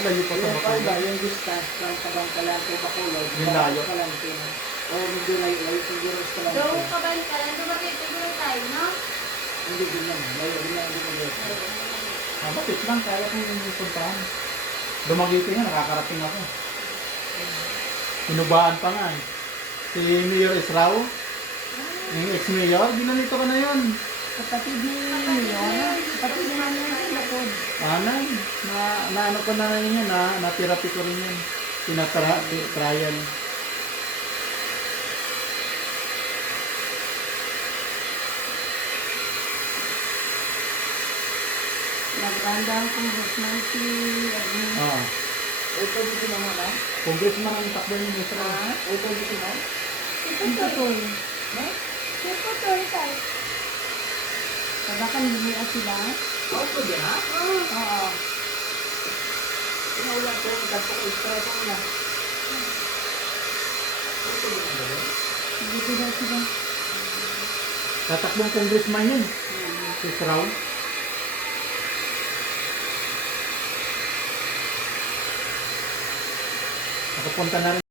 layo pa sa Yung Bacolod. pauba, yung distance from Kabangkalan to Bacolod. Yung layo. Kalantin. O medyo layo siguro sa Daw Kalantin. kabantalan, dumating siguro tayo, no? Hindi din yan. Layo din yan. Hindi ko Mapit lang, kaya kong puntahan. Dumagiti nga, nakakarating ako. Inubaan pa nga eh. Si Mayor Israo, yung ex-mayor, ginanito ko na yun. Kapatid ni Mayor, kapatid ni Mayor sa Lapod. Anay, na ano ko na rin yan, natirapi ko rin yan. Trial. Nagranda ang congressman si Ah, Ito dito naman ha? congressman ang takbo ni Israel. Ito dito naman? Putol. Ha? Putol tayo. Kabakan lumiya sila. Ito din ha? Oo. Pinaulan ko yung kanto ko. Extra ko na. Ito din ang gawin? Dito daw sila. Tatakbong congressman yun, si Israel. Nakapunta na rin.